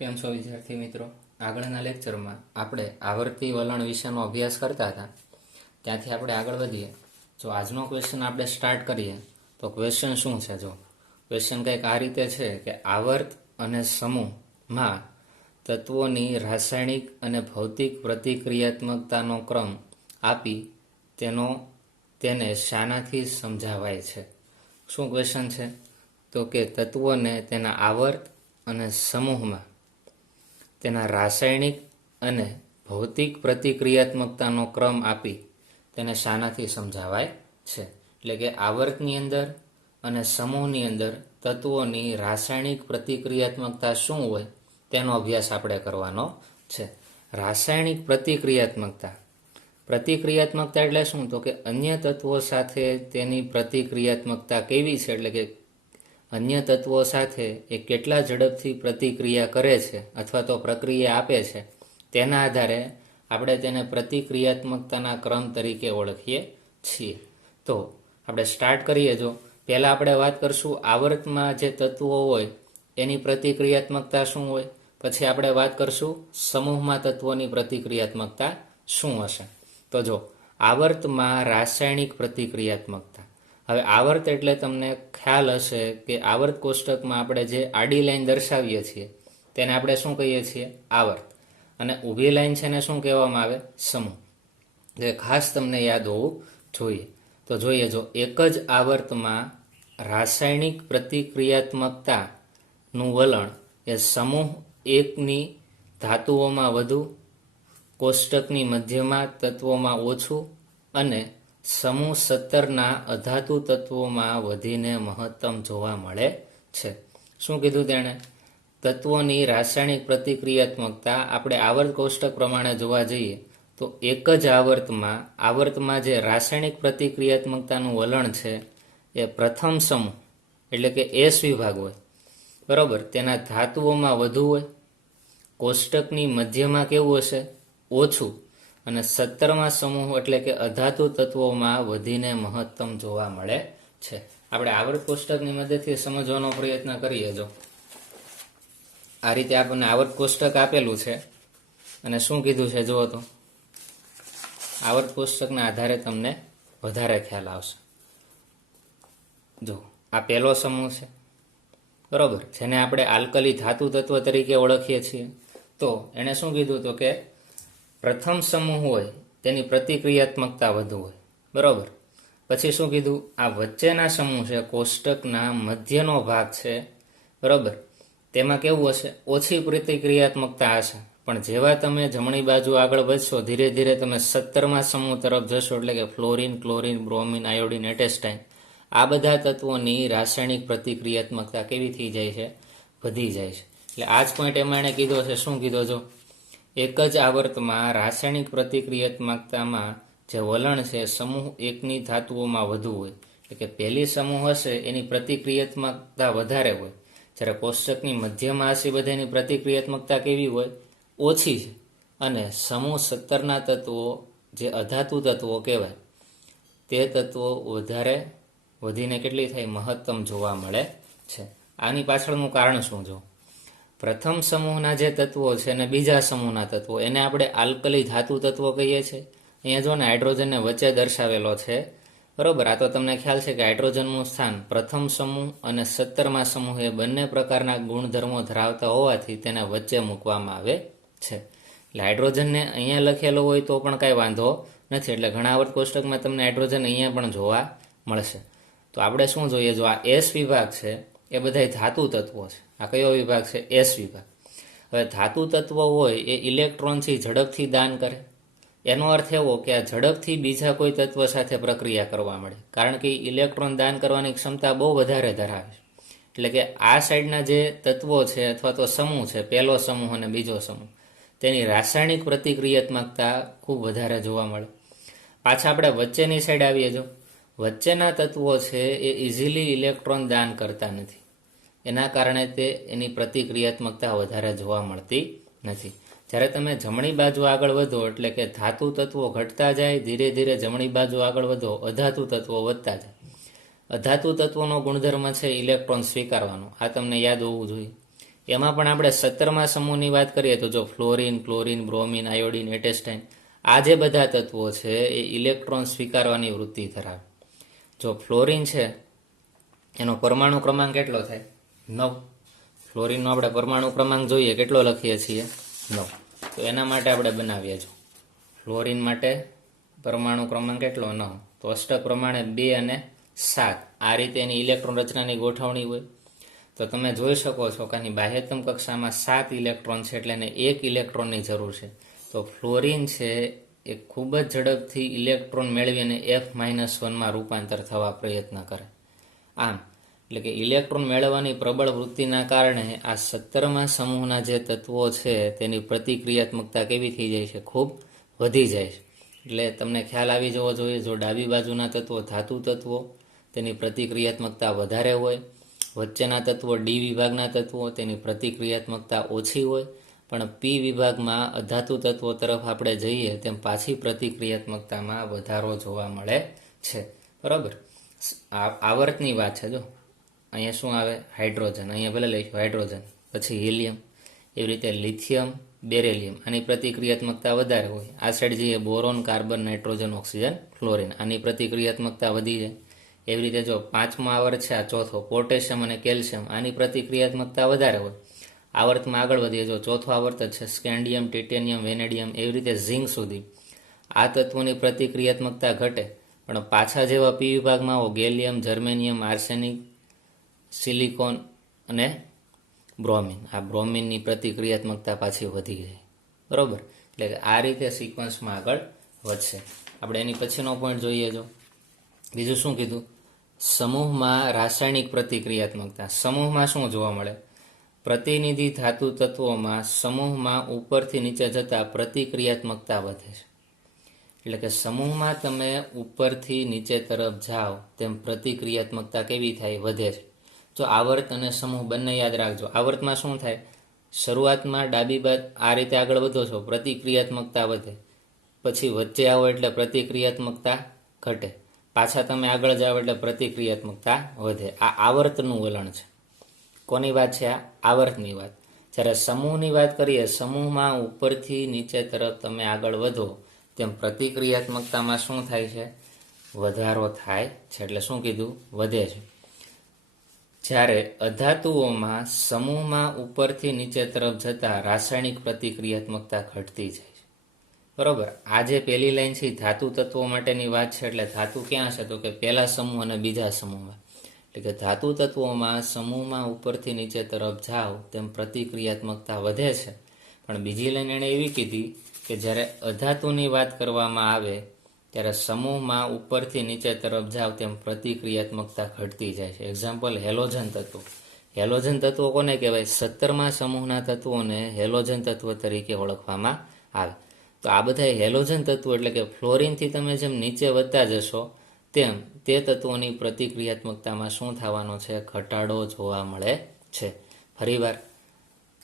કેમ છો વિદ્યાર્થી મિત્રો? આગળના લેક્ચરમાં આપણે આવર્તી વલણ વિશેનો અભ્યાસ કરતા હતા, ત્યાંથી આપણે આગળ વધીએ. જો આજનો ક્વેશ્ચન આપણે સ્ટાર્ટ કરીએ તો ક્વેશ્ચન શું છે? જો ક્વેશ્ચન કંઈક આ રીતે છે કે આવર્ત અને સમૂહમાં તત્વોની રાસાયણિક અને ભૌતિક પ્રતિક્રિયાત્મકતાનો ક્રમ આપી તેને શાનાથી સમજાવાય છે? શું ક્વેશ્ચન છે? તો કે તત્વોને તેના આવર્ત અને સમૂહમાં તેના રાસાયણિક અને ભૌતિક પ્રતિક્રિયાત્મકતાનો ક્રમ આપી તેને શાનાથી સમજાવાય છે? એટલે કે આવર્તની અંદર અને સમૂહની અંદર તત્વોની રાસાયણિક પ્રતિક્રિયાત્મકતા શું હોય તેનો અભ્યાસ આપણે કરવાનો છે. રાસાયણિક પ્રતિક્રિયાત્મકતા એટલે શું? તો કે અન્ય તત્વો સાથે તેની પ્રતિક્રિયાત્મકતા કેવી છે, એટલે કે અન્ય તત્વો સાથે એ કેટલા ઝડપથી પ્રતિક્રિયા કરે છે અથવા તો પ્રક્રિયા આપે છે, તેના આધારે આપણે તેને પ્રતિક્રિયાત્મકતાના ક્રમ તરીકે ઓળખીએ છીએ. તો આપણે સ્ટાર્ટ કરીએ. જો પહેલાં આપણે વાત કરશું આવર્તમાં જે તત્વો હોય એની પ્રતિક્રિયાત્મકતા શું હોય, પછી આપણે વાત કરશું સમૂહમાં તત્વોની પ્રતિક્રિયાત્મકતા શું હશે. તો જો આવર્તમાં રાસાયણિક પ્રતિક્રિયાત્મકતા, હવે આવર્ત એટલે તમને ખ્યાલ હશે કે આવર્ત કોષ્ટકમાં આપણે જે આડી લાઈન દર્શાવીએ છીએ તેને આપણે શું કહીએ છીએ? આવર્ત. અને ઊભી લાઈન છે ને શું કહેવામાં આવે? સમૂહ. જે ખાસ તમને યાદ હોવું જોઈએ. તો જોઈએ, જો એક જ આવર્તમાં રાસાયણિક પ્રતિક્રિયાત્મકતાનું વલણ એ સમૂહ એકની ધાતુઓમાં વધુ, કોષ્ટકની મધ્યમાં તત્વોમાં ઓછું અને સમૂહ 17ના અધાતુ તત્વોમાં વધીને મહત્તમ જોવા મળે છે. શું કીધું તેણે? તત્વોની રાસાયણિક પ્રતિક્રિયાત્મકતા આપણે આવર્ત કોષ્ટક પ્રમાણે જોવા જઈએ તો એક જ આવર્તમાં જે રાસાયણિક પ્રતિક્રિયાત્મકતાનું વલણ છે એ પ્રથમ સમૂહ એટલે કે એસ વિભાગ હોય, બરાબર, તેના ધાતુઓમાં વધુ હોય, કોષ્ટકની મધ્યમાં કેવું હશે? ઓછું, અને 17મા સમૂહ એટલે કે અધાતુ તત્વોમાં વધીને મહત્તમ જોવા મળે છે. આપણે આવર્ત કોષ્ટકની મદદથી સમજવાનો પ્રયત્ન કરીએ. જો આ રીતે આપણને આવર્ત કોષ્ટક આપેલું છે અને શું કીધું છે જુઓ તો, આવર્ત કોષ્ટકના આધારે તમને વધારે ખ્યાલ આવશે. જો આ પહેલો સમૂહ છે, બરોબર, જેને આપણે આલ્કલી ધાતુ તત્વ તરીકે ઓળખીએ છીએ. તો એણે શું કીધું? તો કે પ્રથમ સમૂહ હોય તેની પ્રતિક્રિયાત્મકતા વધુ હોય, બરોબર. પછી શું કીધું? આ વચ્ચેના સમૂહ છે, કોષ્ટકના મધ્યનો ભાગ છે, બરોબર, તેમાં કેવું હશે? ઓછી પ્રતિક્રિયાત્મકતા હશે. પણ જેવા તમે જમણી બાજુ આગળ વધશો, ધીરે ધીરે તમે 17મા સમૂહ તરફ જશો, એટલે કે ફ્લોરિન, ક્લોરિન, બ્રોમિન, આયોડિન, એટેસ્ટાઇન, આ બધા તત્વોની રાસાયણિક પ્રતિક્રિયાત્મકતા કેવી થઈ જાય છે? વધી જાય છે. એટલે આ જ પોઈન્ટ એમાં એણે કીધો છે. શું કીધો? જો એક જ આવર્તમાં રાસાયણિક પ્રતિક્રિયાત્મકતામાં જે વલણ છે સમૂહ એકની ધાતુઓમાં વધુ હોય, એટલે કે પહેલી સમૂહ હશે એની પ્રતિક્રિયાત્મકતા વધારે હોય, જ્યારે કોષ્ટકની મધ્યમાં હશે બધાની પ્રતિક્રિયાત્મકતા કેવી હોય? ઓછી છે. અને સમૂહ 17ના તત્વો જે અધાતુ તત્વો કહેવાય તે તત્વો વધીને કેટલી થાય? મહત્તમ જોવા મળે છે. આની પાછળનું કારણ શું? જો પ્રથમ સમૂહના જે તત્વો છે અને બીજા સમૂહના તત્વો એને આપણે આલ્કલી ધાતુ તત્વો કહીએ છીએ. અહીંયા જો ને હાઇડ્રોજનને વચ્ચે દર્શાવેલો છે, બરોબર. આ તો તમને ખ્યાલ છે કે હાઇડ્રોજનનું સ્થાન પ્રથમ સમૂહ અને 17મા સમૂહ એ બંને પ્રકારના ગુણધર્મો ધરાવતા હોવાથી તેને વચ્ચે મૂકવામાં આવે છે. એટલે હાઇડ્રોજનને અહીંયા લખેલો હોય તો પણ કાંઈ વાંધો નથી. એટલે ઘણા આવર્ત કોષ્ટકમાં તમને હાઇડ્રોજન અહીંયા પણ જોવા મળશે. તો આપણે શું જોઈએ? જો આ એસ વિભાગ છે એ બધા ધાતુ તત્વો છે. આ કયો વિભાગ છે? એસ વિભાગ. હવે ધાતુ તત્વો હોય એ ઇલેક્ટ્રોનથી ઝડપથી દાન કરે. એનો અર્થ એવો કે આ ઝડપથી બીજા કોઈ તત્વ સાથે પ્રક્રિયા કરવા મળે, કારણ કે ઇલેક્ટ્રોન દાન કરવાની ક્ષમતા બહુ વધારે ધરાવે છે. એટલે કે આ સાઈડના જે તત્વો છે અથવા તો સમૂહ છે, પહેલો સમૂહ અને બીજો સમૂહ, તેની રાસાયણિક પ્રતિક્રિયાત્મકતા ખૂબ વધારે જોવા મળે. પાછા આપણે વચ્ચેની સાઈડ આવીએ. જો વચ્ચેના તત્વો છે એ ઇઝીલી ઇલેક્ટ્રોન દાન કરતા નથી, એના કારણે એની પ્રતિક્રિયાત્મકતા વધારે જોવા મળતી નથી. જ્યારે તમે જમણી બાજુ આગળ વધો એટલે કે ધાતુ તત્વો ઘટતા જાય, ધીરે ધીરે જમણી બાજુ આગળ વધો, અધાતુ તત્વો વધતા જાય. અધાતુ તત્વોનો ગુણધર્મ છે ઇલેક્ટ્રોન સ્વીકારવાનો. આ તમને યાદ હોવું જોઈએ. એમાં પણ આપણે 17મા સમૂહની વાત કરીએ તો જો ફ્લોરિન, ક્લોરિન, બ્રોમિન, આયોડિન, એટેસ્ટાઇન આ જે બધા તત્વો છે એ ઇલેક્ટ્રોન સ્વીકારવાની વૃત્તિ ધરાવે. જો ફ્લોરિન છે એનો પરમાણુ ક્રમાંક કેટલો થાય? 9. ફ્લોરિનનો આપણે પરમાણુ ક્રમાંક જોઈએ કેટલો લખીએ છીએ? 9. તો એના માટે આપણે બનાવીએ જો ફ્લોરિન માટે પરમાણુ ક્રમાંક કેટલો? 9. તો અષ્ટક પ્રમાણે 2 અને 7 આ રીતે એની ઇલેક્ટ્રોન રચનાની ગોઠવણી હોય. તો તમે જોઈ શકો છો કે આની બાહ્યતમ કક્ષામાં 7 ઇલેક્ટ્રોન છે એટલે એને 1 ઇલેક્ટ્રોનની જરૂર છે. તો ફ્લોરિન છે એ ખૂબ જ ઝડપથી ઇલેક્ટ્રોન મેળવીને F-1માં રૂપાંતર થવા પ્રયત્ન કરે. આમ એટલે કે ઇલેક્ટ્રોન મેળવવાની પ્રબળ વૃત્તિના કારણે આ 17મા સમૂહના જે તત્વો છે તેની પ્રતિક્રિયાત્મકતા કેવી થઈ જાય છે? ખૂબ વધી જાય છે. એટલે તમને ખ્યાલ આવી જવો જોઈએ, જો ડાબી બાજુના તત્વો ધાતુ તત્વો તેની પ્રતિક્રિયાત્મકતા વધારે હોય, વચ્ચેના તત્વો ડી વિભાગના તત્વો તેની પ્રતિક્રિયાત્મકતા ઓછી હોય, પણ પી વિભાગમાં અધાતુ તત્વો તરફ આપણે જઈએ તેમ પાછી પ્રતિક્રિયાત્મકતામાં વધારો જોવા મળે છે. બરાબર. આવર્તની વાત છે. જો અહીંયા શું આવે? હાઇડ્રોજન. અહીંયા ભલે લખ્યું હાઇડ્રોજન, પછી હિલિયમ, એવી રીતે લિથિયમ, બેરેલિયમ આની પ્રતિક્રિયાત્મકતા વધારે હોય. આ સાઈડ જઈએ boron, carbon, nitrogen, oxygen, fluorine આની પ્રતિક્રિયાત્મકતા વધી જાય. એવી રીતે જો 5મો આવર્ત છે, આ ચોથો પોટેશિયમ અને કેલ્શિયમ આની પ્રતિક્રિયાત્મકતા વધારે હોય. આવર્તમાં આગળ વધીએ જો ચોથો આવર્ત છે સ્કેન્ડિયમ, ટિટેનિયમ, વેનેડિયમ એવી રીતે ઝિંક સુધી આ તત્વોની પ્રતિક્રિયાત્મકતા ઘટે. પણ પાછા જેવા પી વિભાગમાં આવો ગેલિયમ, જર્મેનિયમ, આર્સેનિક, સિલિકોન અને બ્રોમિન આ બ્રોમિનની પ્રતિક્રિયાત્મકતા પાછી વધી જાય. બરાબર. એટલે કે આ રીતે સિક્વન્સમાં આગળ વધશે. આપણે એની પછીનો પોઈન્ટ જોઈએ. જો બીજું શું કીધું? સમૂહમાં રાસાયણિક પ્રતિક્રિયાત્મકતા. સમૂહમાં શું જોવા મળે? પ્રતિનિધિ ધાતુ તત્વોમાં સમૂહમાં ઉપરથી નીચે જતા પ્રતિક્રિયાત્મકતા વધે છે. એટલે કે સમૂહમાં તમે ઉપરથી નીચે તરફ જાઓ તેમ પ્રતિક્રિયાત્મકતા કેવી થાય? વધે છે. જો આવર્ત અને સમૂહ બંને યાદ રાખજો. આવર્તમાં શું થાય? શરૂઆતમાં ડાબી બાજુ આ રીતે આગળ વધો છો, પ્રતિક્રિયાત્મકતા વધે. પછી વચ્ચે આવો એટલે પ્રતિક્રિયાત્મકતા ઘટે. પાછા તમે આગળ જાઓ એટલે પ્રતિક્રિયાત્મકતા વધે. આ આવર્તનું વલણ છે. કોની વાત છે? આ આવર્તની વાત. જ્યારે સમૂહની વાત કરીએ, સમૂહમાં ઉપરથી નીચે તરફ તમે આગળ વધો તેમ પ્રતિક્રિયાત્મકતામાં શું થાય છે? વધારો થાય છે. એટલે શું કીધું? વધે છે. જ્યારે અધાતુઓમાં સમૂહમાં ઉપરથી નીચે તરફ જતા રાસાયણિક પ્રતિક્રિયાત્મકતા ઘટતી જાય છે. બરોબર. આ જે પહેલી લાઈન છે ધાતુ તત્વો માટેની વાત છે. એટલે ધાતુ ક્યાં છે? તો કે પહેલા સમૂહ અને બીજા સમૂહમાં. એટલે કે ધાતુ તત્વોમાં સમૂહમાં ઉપરથી નીચે તરફ જાઓ તેમ પ્રતિક્રિયાત્મકતા વધે છે. પણ બીજી લાઈન એણે એવી કીધી કે જ્યારે અધાતુની વાત કરવામાં આવે ત્યારે સમૂહમાં ઉપરથી નીચે તરફ જાઓ તેમ પ્રતિક્રિયાત્મકતા ઘટતી જાય છે. એક્ઝામ્પલ હેલોજન તત્વો. હેલોજન તત્વો કોને કહેવાય? 17મા સમૂહના તત્વોને હેલોજન તત્વ તરીકે ઓળખવામાં આવે. તો આ બધા હેલોજન તત્વો એટલે કે ફ્લોરિનથી તમે જેમ નીચે વધતા જશો તેમ તે તત્વોની પ્રતિક્રિયાત્મકતામાં શું થવાનો છે? ઘટાડો જોવા મળે છે. ફરીવાર,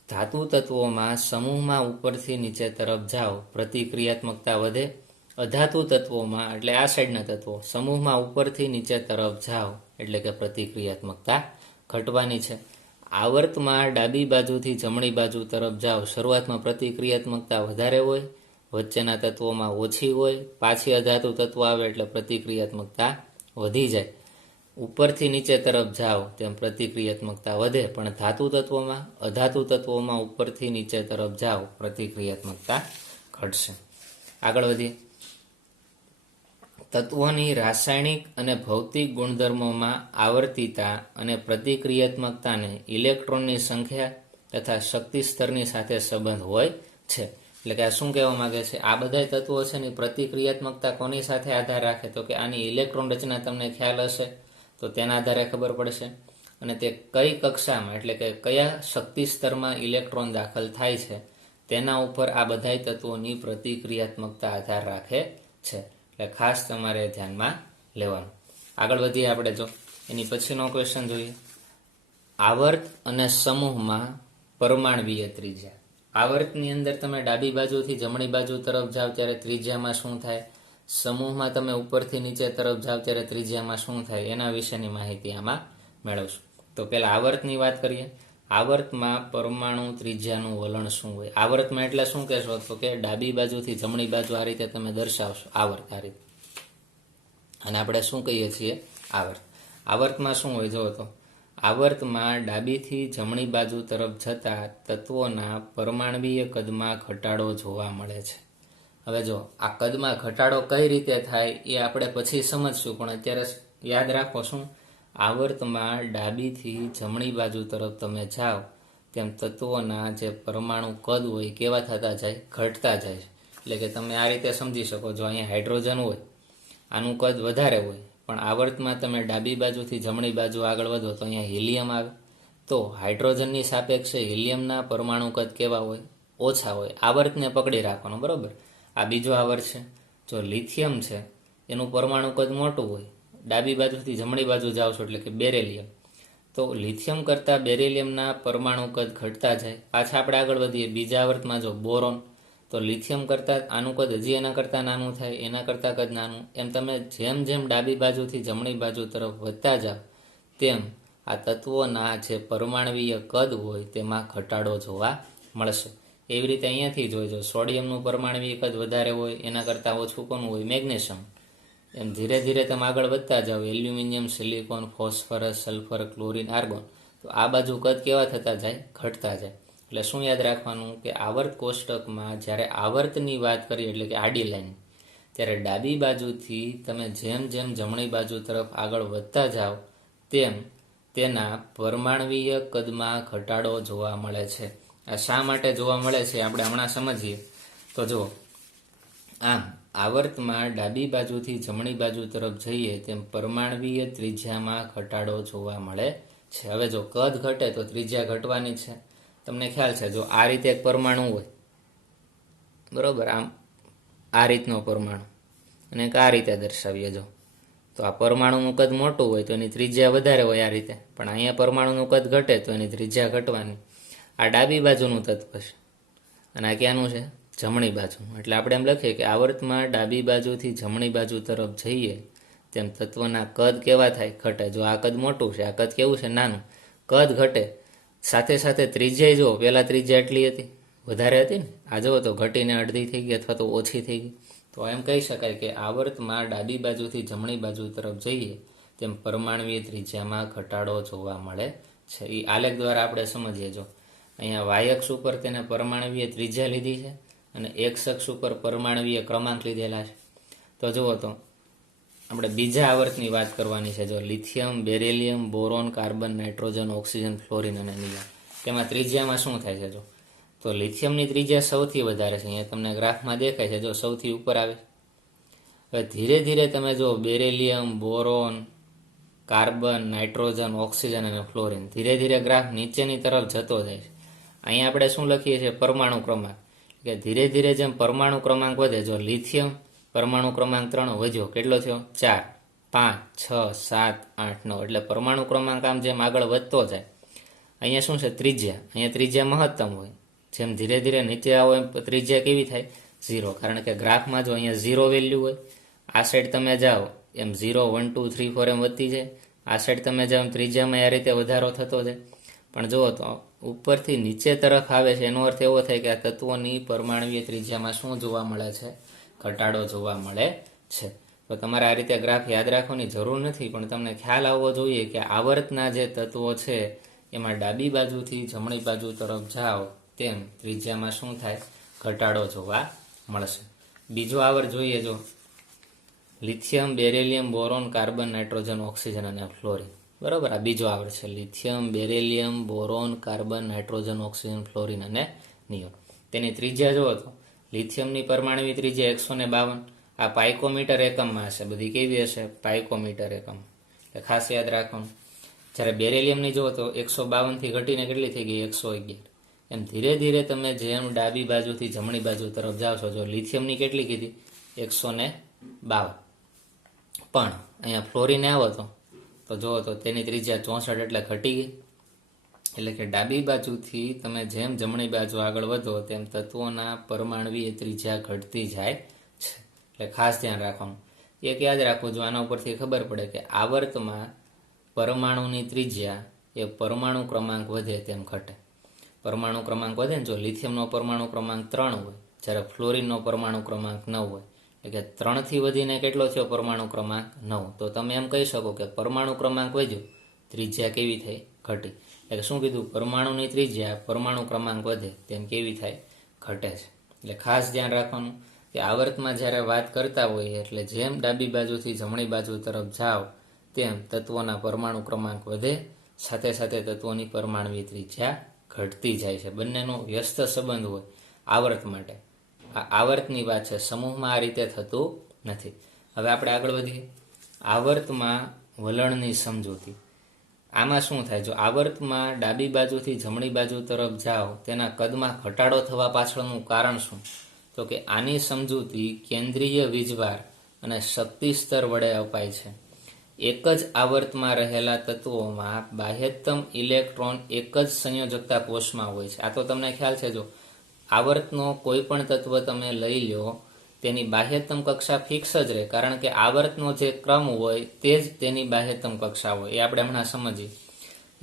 ધાતુ તત્વોમાં સમૂહમાં ઉપરથી નીચે તરફ જાઓ પ્રતિક્રિયાત્મકતા વધે. અધાતુ તત્વોમાં એટલે આ સાઈડના તત્વો સમૂહમાં ઉપરથી નીચે તરફ જાઓ એટલે કે પ્રતિક્રિયાત્મકતા ઘટવાની છે. આવર્તમાં ડાબી બાજુથી જમણી બાજુ તરફ જાઓ શરૂઆતમાં પ્રતિક્રિયાત્મકતા વધારે હોય, વચ્ચેના તત્વોમાં ઓછી હોય, પાછી અધાતુ તત્વ આવે એટલે પ્રતિક્રિયાત્મકતા વધી જાય. ઉપરથી નીચે તરફ જાઓ તેમ પ્રતિક્રિયાત્મકતા વધે. પણ ધાતુ તત્વોમાં અધાતુ તત્વોમાં ઉપરથી નીચે તરફ જાઓ પ્રતિક્રિયાત્મકતા ઘટશે. આગળ વધીએ. તત્વોની રાસાયણિક અને ભૌતિક ગુણધર્મોમાં આવર્તિતા અને પ્રતિક્રિયાત્મકતાને ઇલેક્ટ્રોનની સંખ્યા તથા શક્તિ સ્તરની સાથે સંબંધ હોય છે. એટલે કે આ શું કહેવા માંગે છે? આ બધા તત્વો છે ની પ્રતિક્રિયાત્મકતા કોની સાથે આધાર રાખે? તો કે આની ઇલેક્ટ્રોન રચના તમને ખ્યાલ હશે તો તેના આધારે ખબર પડશે. અને તે કઈ કક્ષામાં એટલે કે કયા શક્તિ સ્તરમાં ઇલેક્ટ્રોન દાખલ થાય છે તેના ઉપર આ બધા તત્વોની પ્રતિક્રિયાત્મકતા આધાર રાખે છે. એટલે ખાસ તમારે ધ્યાનમાં લેવાનું. આગળ વધીએ આપણે. જો એની પછીનો ક્વેશ્ચન જોઈએ. આવર્ત અને સમૂહમાં પરમાણવીય ત્રિજ્યા. આવર્તની અંદર તમે ડાબી બાજુથી જમણી બાજુ તરફ જાઓ ત્યારે ત્રિજ્યામાં શું થાય? સમૂહમાં તમે ઉપરથી નીચે તરફ જાઓ ત્યારે ત્રિજ્યામાં શું થાય? એના વિશેની માહિતી આમાં મેળવશું. તો પહેલા આવર્તની વાત કરીએ. આવર્તમાં પરમાણુ ત્રિજ્યાનું વલણ શું હોય? આવર્તમાં એટલે શું કહેશો? તો કે ડાબી બાજુથી જમણી બાજુ આ રીતે તમે દર્શાવશો, આવર્ત આ રીતે. અને આપણે શું કહીએ છીએ? આવર્ત. આવર્તમાં શું હોય જો તો, આવર્તમાં ડાબીથી જમણી બાજુ તરફ જતા તત્વોના પરમાણવીય કદમાં ઘટાડો જોવા મળે છે. હવે જો આ કદમાં ઘટાડો કઈ રીતે થાય એ આપણે પછી સમજશું, પણ અત્યારે યાદ રાખો શું? આવર્તમાં ડાબીથી જમણી બાજુ તરફ તમે જાઓ તેમ તત્વોના જે પરમાણુ કદ હોય કેવા થતા જાય? ઘટતા જાય. એટલે કે તમે આ રીતે સમજી શકો, જો અહીંયા હાઇડ્રોજન હોય, આનું કદ વધારે હોય, પણ આવર્તમાં તમે ડાબી બાજુથી જમણી બાજુ આગળ વધો તો અહીંયા હિલિયમ આવે. તો હાઇડ્રોજનની સાપેક્ષે હિલિયમના પરમાણુ કદ કેવા હોય? ઓછા હોય. આવર્તને પકડી રાખવાનો, બરોબર. આ બીજો આવર્ત છે. જો લિથિયમ છે એનું પરમાણુ કદ મોટું હોય, ડાબી બાજુથી જમણી બાજુ જાઓ છો એટલે કે બેરેલિયમ, તો લિથિયમ કરતાં બેરેલિયમના પરમાણુ કદ ઘટતા જાય. પાછા આપણે આગળ વધીએ બીજા આવર્તમાં, જો બોરોન, તો લિથિયમ કરતાં આનું કદ હજી એના કરતાં નાનું થાય, એના કરતાં કદ નાનું. એમ તમે જેમ જેમ ડાબી બાજુથી જમણી બાજુ તરફ વધતા જાઓ તેમ આ તત્વોના જે પરમાણવીય કદ હોય તેમાં ઘટાડો જોવા મળશે. એવી રીતે અહીંયાથી જોઈજો, સોડિયમનું પરમાણવીય કદ વધારે હોય, એના કરતાં ઓછું કોનું હોય? મેગ્નેશિયમ. એમ ધીરે ધીરે તમે આગળ વધતા જાઓ, aluminium, silicon, phosphorus, sulphur, chlorine, argon, તો આ બાજુ કદ કેવા થતા જાય? ઘટતા જાય. એટલે શું યાદ રાખવાનું કે આવર્ત કોષ્ટકમાં જ્યારે આવર્તની વાત કરીએ એટલે કે આડી લાઈન, ત્યારે ડાબી બાજુથી તમે જેમ જેમ જમણી બાજુ તરફ આગળ વધતા જાઓ તેમ તેના પરમાણવીય કદમાં ઘટાડો જોવા મળે છે. આ શા માટે જોવા મળે છે આપણે હમણાં સમજીએ. તો જુઓ, આમ આવર્તમાં ડાબી બાજુથી જમણી બાજુ તરફ જઈએ તેમ પરમાણવીય ત્રિજ્યામાં ઘટાડો જોવા મળે છે. હવે જો કદ ઘટે તો ત્રિજ્યા ઘટવાની છે. તમને ખ્યાલ છે, જો આ રીતે એક પરમાણુ હોય, બરોબર, આમ આ રીતનો પરમાણુ, અને આ રીતે દર્શાવીએ જો, તો આ પરમાણુનું કદ મોટું હોય તો એની ત્રિજ્યા વધારે હોય આ રીતે, પણ અહીંયા પરમાણુનું કદ ઘટે તો એની ત્રિજ્યા ઘટવાની. આ ડાબી બાજુનું તત્વ છે અને આ ક્યાંનું છે? જમણી બાજુનું. એટલે આપણે એમ લખીએ કે આવર્તમાં ડાબી બાજુથી જમણી બાજુ તરફ જઈએ તેમ તત્વના કદ કેવા થાય? ઘટે. જો આ કદ મોટું છે, આ કદ કેવું છે? નાનું. કદ ઘટે, સાથે સાથે ત્રિજ્યા જો પહેલાં ત્રિજ્યા એટલી હતી, વધારે હતી ને, આ જુઓ તો ઘટીને અડધી થઈ ગઈ અથવા તો ઓછી થઈ ગઈ. તો એમ કહી શકાય કે આવર્તમાં ડાબી બાજુથી જમણી બાજુ તરફ જઈએ તેમ પરમાણવીય ત્રિજ્યામાં ઘટાડો જોવા મળે છે. એ આલેખ દ્વારા આપણે સમજીએ. જો અહીંયા વાય અક્ષ ઉપર તેને પરમાણવીય ત્રિજ્યા લીધી છે અને એક્સ અક્ષ ઉપર પરમાણવીય ક્રમાંક લીધેલા છે. તો જુઓ તો આપણે બીજા આવર્તની વાત કરવાની છે. જો lithium, beryllium, boron, carbon, nitrogen, oxygen, fluorine અને નિયોન, તેમાં ત્રિજ્યામાં શું થાય છે? જો તો લિથિયમની ત્રિજ્યા સૌથી વધારે છે, અહીંયા તમને ગ્રાફમાં દેખાય છે, જો સૌથી ઉપર આવે. હવે ધીરે ધીરે તમે જો beryllium, boron, carbon, nitrogen, oxygen અને ફ્લોરિન, ધીરે ધીરે ગ્રાફ નીચેની તરફ જતો જાય છે. અહીંયા આપણે શું લખીએ છીએ? પરમાણુ ક્રમાંક. કે ધીરે ધીરે જેમ પરમાણુ ક્રમાંક વધે, જો લિથિયમ પરમાણુ ક્રમાંક 3 વધ્યો, કેટલો થયો? 4, 5, 6, 7, 8, 9. એટલે પરમાણુ ક્રમાંક આમ જેમ આગળ વધતો જાય, અહીંયા શું છે? ત્રિજ્યા. અહીંયા ત્રિજ્યા મહત્તમ હોય. જેમ ધીરે ધીરે નીચે આવો એમ ત્રિજ્યા કેવી થાય? 0. કારણ કે ગ્રાફમાં જો અહીંયા 0 વેલ્યુ હોય, આ સાઈડ તમે જાઓ એમ 0, 1, 2, 3, 4 એમ વધતી જાય, આ સાઈડ તમે જાઓ એમ ત્રિજ્યામાં આ રીતે વધારો થતો જાય. પણ જુઓ તો ઉપરથી નીચે તરફ આવે છે, એનો અર્થ એવો થાય કે આ તત્વોની પરમાણવીય ત્રિજ્યામાં શું જોવા મળે છે? ઘટાડો જોવા મળે છે. તો તમારે આ રીતે ગ્રાફ યાદ રાખવાની જરૂર નથી, પણ તમને ખ્યાલ આવવો જોઈએ કે આવર્તના જે તત્વો છે એમાં ડાબી બાજુથી જમણી બાજુ તરફ જાઓ તેમ ત્રિજ્યામાં શું થાય? ઘટાડો જોવા મળશે. બીજો આવર્ત જોઈએ, જો lithium, beryllium, boron, carbon, nitrogen, oxygen અને ફ્લોરિન, બરાબર. આ બીજો આવર્ત છે. Lithium, beryllium, boron, carbon, nitrogen, oxygen, fluorine અને નિયોન. તેની ત્રિજ્યા જુઓ તો લિથિયમની પરમાણવી ત્રિજ્યા 152. આ પાઇકોમીટર એકમમાં હશે, બધી કેવી હશે? પાઇકોમીટર એકમ. એટલે ખાસ યાદ રાખવાનું. જ્યારે બેરેલિયમની જુઓ તો 152થી ઘટીને કેટલી થઈ ગઈ? 111. એમ ધીરે ધીરે તમે જેમ ડાબી બાજુથી જમણી બાજુ તરફ જાઓ છો, જો લિથિયમની કેટલી કીધી? 152. પણ અહીંયા ફ્લોરિને આવો તો જુઓ તો તેની ત્રિજ્યા 64, એટલે ઘટી ગઈ. એટલે કે ડાબી બાજુથી તમે જેમ જમણી બાજુ આગળ વધો તેમ તત્વોના પરમાણવીય ત્રિજ્યા ઘટતી જાય છે. એટલે ખાસ ધ્યાન રાખવાનું. એક યાદ રાખવું, જો આના ઉપરથી ખબર પડે કે આવર્તમાં પરમાણુની ત્રિજ્યા એ પરમાણુ ક્રમાંક વધે તેમ ઘટે. પરમાણુ ક્રમાંક વધે ને, જો લિથિયમનો પરમાણુ ક્રમાંક 3 હોય, જ્યારે ફ્લોરિનનો પરમાણુ ક્રમાંક 9 હોય, એટલે કે 3થી વધીને કેટલો થયો પરમાણુ ક્રમાંક 9, તો તમે એમ કહી શકો કે પરમાણુ ક્રમાંક વધ્યો, ત્રિજ્યા કેવી થઈ? ઘટી. એટલે શું કીધું? પરમાણુની ત્રિજ્યા પરમાણુ ક્રમાંક વધે તેમ કેવી થાય? ઘટે છે. એટલે ખાસ ધ્યાન રાખવાનું કે આવર્તમાં જ્યારે વાત કરતા હોઈએ એટલે જેમ ડાબી બાજુથી જમણી બાજુ તરફ જાઓ તેમ તત્વોના પરમાણુ ક્રમાંક વધે, સાથે સાથે તત્વોની પરમાણુની ત્રિજ્યા ઘટતી જાય છે. બંનેનો વ્યસ્ત સંબંધ હોય આવર્ત માટે. આ આવર્તની વાત છે, સમૂહમાં આ રીતે થતું નથી. હવે આપણે આગળ વધીએ. આવર્તમાં વલણની સમજૂતી. આમાં શું થાય? જો આવર્તમાં ડાબી બાજુથી જમણી બાજુ તરફ જાઓ તેના કદમાં ઘટાડો થવા પાછળનું કારણ શું? તો કે આની સમજૂતી કેન્દ્રીય વીજભાર અને શક્તિ સ્તર વડે અપાય છે. એક જ આવર્તમાં રહેલા તત્વોમાં બાહ્યતમ ઇલેક્ટ્રોન એક જ સંયોજકતા કોષમાં હોય છે. આ તો તમને ખ્યાલ છે. જો આવર્તનો કોઈ પણ તત્વ તમે લઈ લો તેની બાહ્યતમ કક્ષા ફિક્સ જ રહે, કારણ કે આવર્તનો જે ક્રમ હોય તે જ તેની બાહ્યતમ કક્ષા હોય. એ આપણે હમણાં સમજીએ.